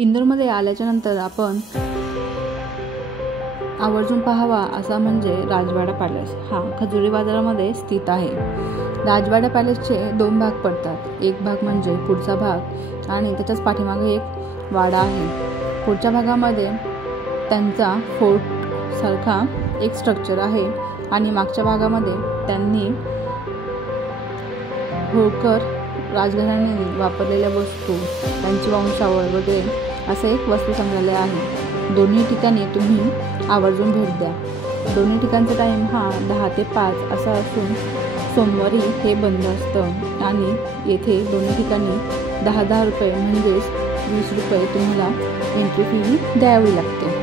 इंदोरमध्ये आल्याच्यानंतर आपण आवर्जून पाहावा असा म्हणजे राजवाडा पॅलेस. हा खजुरी बाजारामध्ये स्थित आहे. राजवाडा पॅलेसचे 2 भाग पडतात. एक भाग म्हणजे पुढचा भाग आणि त्याच्याच पाठीमागे एक वाडा आहे. पुढच्या भागामध्ये त्यांचा फोर्ट सारखा एक स्ट्रक्चर आहे आणि मागच्या भागामध्ये त्यांनी होळकर राजघराण्याने वापरलेल्या वस्तू, त्यांची वंशावळ वगैरे असे एक वस्तू संग्रहालय आहे. दोन्ही ठिकाणी तुम्ही आवर्जून भेट द्या. दोन्ही ठिकाणचा टाईम हा 10 ते 5 असा असून सोमवारी हे बंद असतं आणि येथे दोन्ही ठिकाणी 10 रुपये म्हणजेच 20 रुपये तुम्हाला एंट्री फी द्यावी लागते.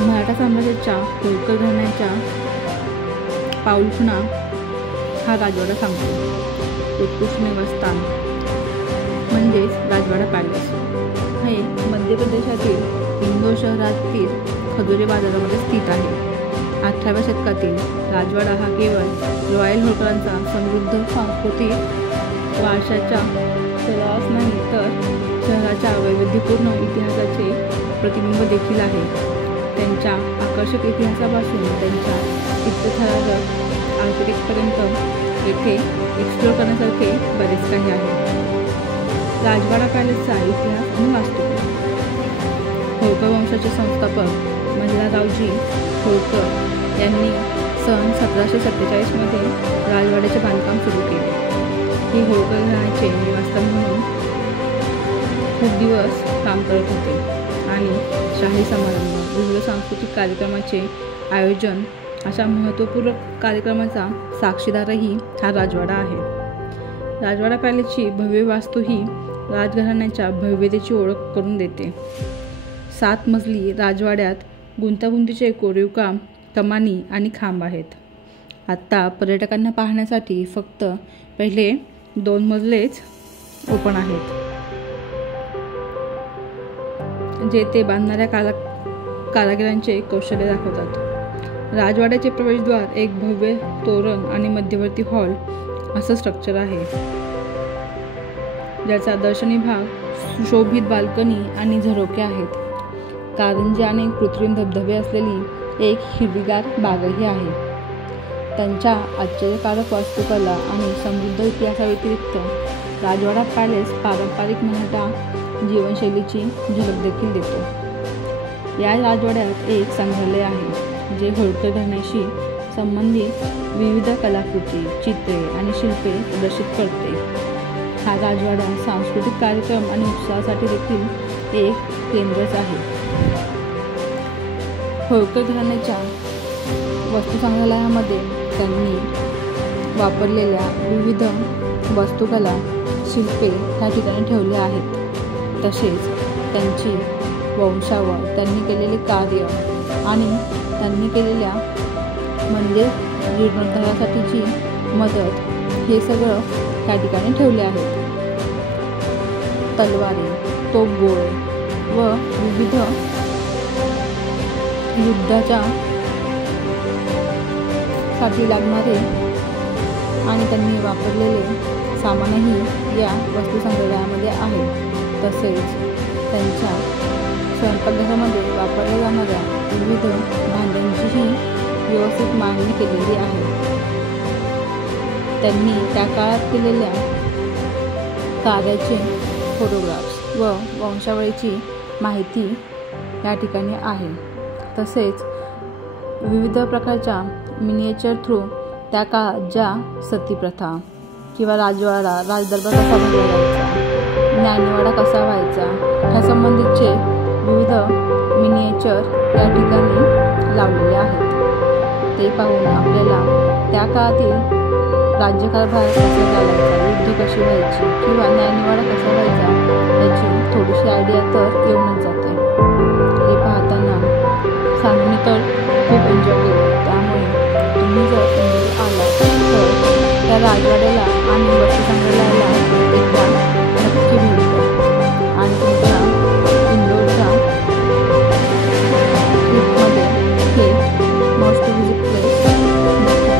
मराठा साम्राज्याच्या होळकर घराण्याच्या पाऊलखुणा हा राजवाडा सांगतो. उत्कृष्ट निवासस्थान म्हणजेच राजवाडा पॅलेस हे मध्य प्रदेशातील इंदोर शहरातील खजुरी बाजारामध्ये स्थित आहे. 18व्या शतकातील राजवाडा हा केवळ रॉयल होळकरांचा समृद्ध सांस्कृतिक वारशाचा पुरावाच नाही तर शहराच्या वैविध्यपूर्ण इतिहासाचे प्रतिबिंब देखील आहे. त्यांच्या आकर्षक इतिहासापासून त्यांच्या चित्तथरारक आर्किटेक्टपर्यंत येथे एक्सप्लोर करण्यासारखे बरेच काही आहे. राजवाडा पॅलेसचा इतिहास आणि वास्तुकला. होळकर वंशाचे संस्थापक मल्हाररावजी होळकर यांनी सन 1747 राजवाड्याचे बांधकाम सुरू केले. हे होळकर घराण्याचे निवासस्थान म्हणून खूप दिवस काम करत होते आणि शाही समारंभ, विविध सांस्कृतिक कार्यक्रमाचे आयोजन अशा महत्त्वपूर्ण कार्यक्रमाचा साक्षीदारही हा राजवाडा आहे. राजवाडा पॅलेसची भव्य वास्तू ही राजघराण्याच्या भव्यतेची ओळख करून देते. 7 मजली राजवाड्यात गुंतागुंतीचे कोरीवकाम, कमानी आणि खांब आहेत. आत्ता पर्यटकांना पाहण्यासाठी फक्त पहिले 2 मजलेच ओपन आहेत, जे ते बांधणाऱ्या कारागिरांचे कौशल्य दाखवतात. राजवाड्याचे प्रवेशद्वार एक भव्य तोरण आणि मध्यवर्ती हॉल असं स्ट्रक्चर आहे, ज्याचा दर्शनी भाग सुशोभित बाल्कनी आणि झरोके आहेत. कारंजे आणि कृत्रिम धबधबे असलेली एक हिरवीगार बागही आहे. त्यांच्या आश्चर्यकारक वास्तुकला आणि समृद्ध इतिहासाव्यतिरिक्त राजवाडा पॅलेस पारंपरिक मराठा जीवनशैलीची झलक देखील देतो. या राजवाड्यात एक संग्रहालय आहे जे होळकर घराण्याशी संबंधित विविध कलाकृती, चित्रे आणि शिल्पे प्रदर्शित करते. हा राजवाडा सांस्कृतिक कार्यक्रम आणि उत्सवासाठी देखील एक केंद्रच आहे. होळकर घराण्याच्या वस्तू संग्रहालयामध्ये त्यांनी वापरलेल्या विविध वास्तुकला, शिल्पे ह्या ठिकाणी ठेवले आहेत. तसेच त्यांची वंशावळ, त्यांनी केलेले कार्य आणि त्यांनी केलेल्या मंदिर जीर्णोद्धारासाठीची मदत हे सगळं त्या ठिकाणी ठेवले आहे. तलवारी, तोफगोळे व विविध युद्धाच्या साठी लागणारे आणि त्यांनी वापरलेले सामानही या वस्तू संग्रहालयामध्ये आहे. तसेच त्यांच्या स्वयंपाकघरामध्ये वापरल्या जाणाऱ्या विविध भांड्यांचीही व्यवस्थित मांडणी केलेली आहे. त्यांनी त्या काळात केलेल्या कार्याचे फोटोग्राफ्स व वंशावळीची माहिती या ठिकाणी आहे. तसेच विविध प्रकारच्या मिनिएचर थ्रू त्या काळात ज्या सतीप्रथा किंवा राजवाडा, राजदरबार कसा भरला जायचा, ज्ञानवाडा कसा व्हायचा ह्या संबंधितचे विविध मिनिएचर या ठिकाणी लावलेले आहेत. ते पाहून आपल्याला त्या काळातील राज्यकारभार कसा चालायचा, युद्ध कशी व्हायची किंवा न्यायनिवाडा कसा व्हायचा याची थोडीशी आयडिया तर येऊनच जाते. हे पाहताना सांगून तर खूप एन्जॉय केलं. त्यामुळे तुम्ही जर इंदोर आला तर त्या राजवाड्याला आणि वस्तू संग्रहालयाला एकदा नक्की भेट द्या आणि तुमच्या इंदोरच्या ट्रिपमध्ये हे मस्ट विजिट प्लेस नक्की.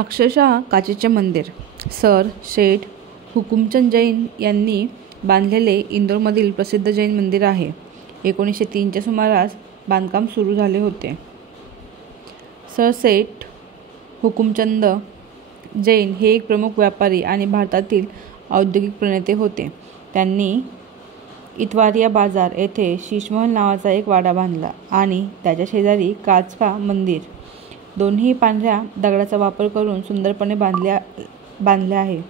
अक्षरशः काचेचे मंदिर. सर सेठ हुकुमचंद जैन यांनी बांधलेले इंदोरमधील प्रसिद्ध जैन मंदिर आहे. 1903च्या सुमारास बांधकाम सुरू झाले होते. सर सेठ हुकुमचंद जैन हे एक प्रमुख व्यापारी आणि भारतातील औद्योगिक प्रणेते होते. त्यांनी इतवारिया बाजार येथे शीशमहल नावाचा एक वाडा बांधला आणि त्याच्या शेजारी काचका मंदिर, दोन्ही पांढऱ्या दगडाचा वापर करून सुंदरपणे बांधले आहे.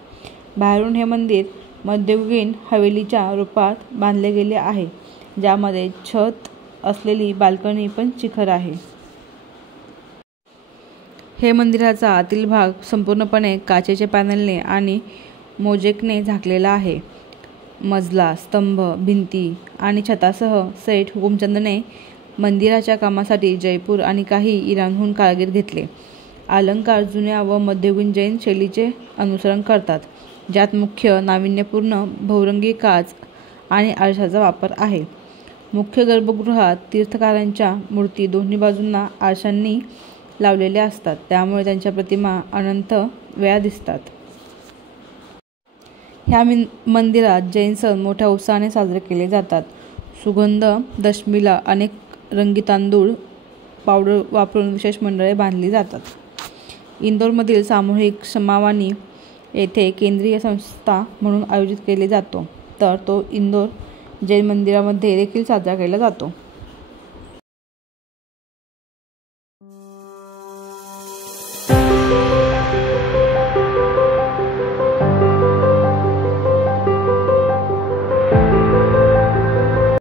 बाहेरून हे मंदिर मध्ययुगीन हवेलीच्या रूपात बांधले गेले आहे, ज्यामध्ये छत असलेली बाल्कनी पण शिखर आहे. हे मंदिराचा आतील भाग संपूर्णपणे काचेचे पॅनलने आणि मोजेकने झाकलेला आहे. मजला, स्तंभ, भिंती आणि छतासह सेठ हुकुमचंदने मंदिराच्या कामासाठी जयपूर आणि काही इराणहून कारागीर घेतले. अलंकार जुन्या व मध्ययुगीन जैन शैलीचे अनुसरण करतात, ज्यात मुख्य नाविन्यपूर्ण बहुरंगी काच आणि आरशाचा वापर आहे. मुख्य गर्भगृहात तीर्थंकरांच्या मूर्ती दोन्ही बाजूंना आरशांनी लावलेल्या असतात, त्यामुळे त्यांच्या प्रतिमा अनंत वेळा दिसतात. ह्या मंदिरात जैन सण मोठ्या उत्साहाने साजरे केले जातात. सुगंध दशमीला अनेक रंगी तांदूळ पावडर वापरून विशेष मंडळे बांधली जातात. इंदोरमधील सामूहिक समावानी येथे केंद्रीय संस्था म्हणून आयोजित केले जातो, तर तो इंदोर जैन मंदिरामध्ये देखील साजरा केला जातो.